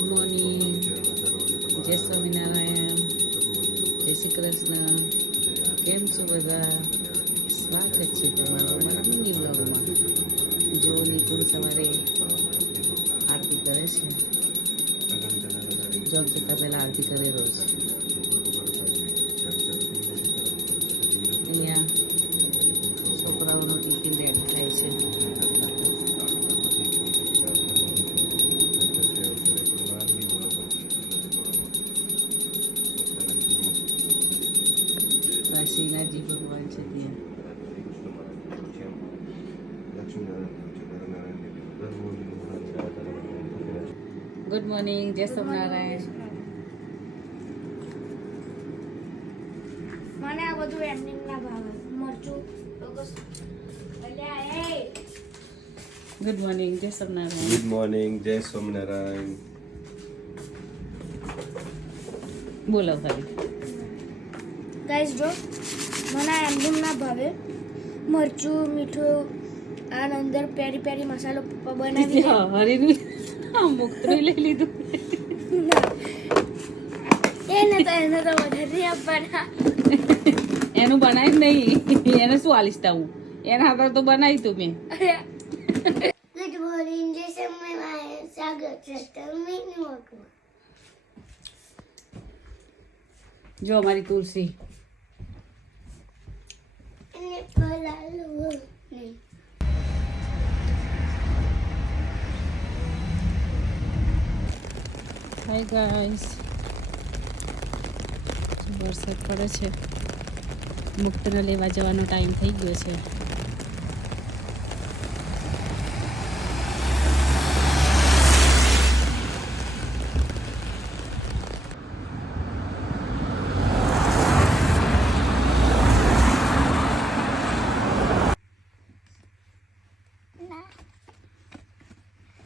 Good morning, જય સ્વામિનારાયણ, જય શ્રી કૃષ્ણ. કેમ છો બધા? સ્વાગત છે તમારું મારા મિની બ્લોગમાં. જો નિકુંજ સવારે આરતી કરે છે. જોબ જતા પહેલાં આરતી કરે રોજ. અહીંયા છોકરાઓનું ટિફિન રેડી થાય છે. શ્રીનાથજી ભગવાન છે ત્યાં. ગુડ મોર્નિંગ, જય સ્વામિનારાયણ. મને આ બધું એમની ના ભાવે. મરચું ગુડ મોર્નિંગ, જય સ્વામિનારાયણ. ગુડ મોર્નિંગ, જય સ્વામિનારાયણ. બોલો ખાલી. ગાઈસ જો મને આ એમની ના ભાવે. મરચું, મીઠું, આ અંદર પેરી પેરી મસાલો પપ્પા બનાવી દે. હરીનું મુક્તરી લઈ લીધું. એને તો વધારે આપવાના. એનું બનાવી નહીં, એને શું આલીશ તા હું? એના આગળ તો બનાવી તું મેં. ગુડ મોર્નિંગ, જય સ્વામિનારાયણ. સ્વાગત છે તમારું વગમાં. જો અમારી તુલસી. એને પલાળવું નહીં. હાય ગાઈસ, વરસાદ પડે છે. મુક્તને લેવા જવાનો ટાઈમ થઈ ગયો છે.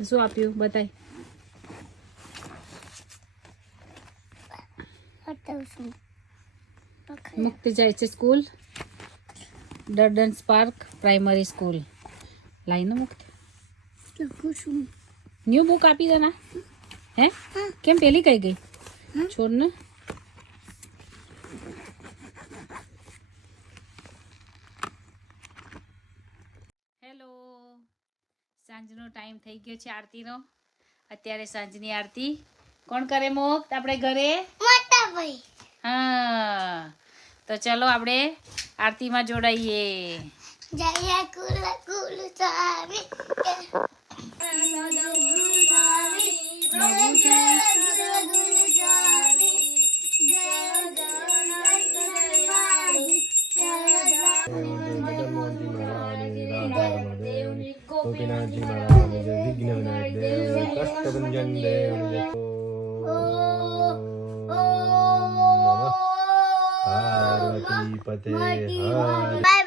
શું આપ્યું બતાય? મુક્તિ જાય છે સ્કૂલ, ડર્ડન્સ પાર્ક પ્રાઇમરી સ્કૂલ. લાઈને મુક્તિ લખું છું. ન્યૂ બુક આપી દે ના. હે કેમ પેલી કઈ ગઈ? છોડ ને. હેલો, સાંજનો ટાઈમ થઈ ગયો છે આરતીનો. અત્યારે સાંજની આરતી કોણ કરે? મુક્ત આપણે ઘરે. મોટા ભાઈ. હા, તો ચલો આપણે આરતીમાં જોડાઈએ. જય કુલ કુલ સ્વામી. ગોપીનાથજી મહારાજ વિઘ્ન વિનાયક દેવ કષ્ટભંજન દેવ પાર્વતી પતે હર.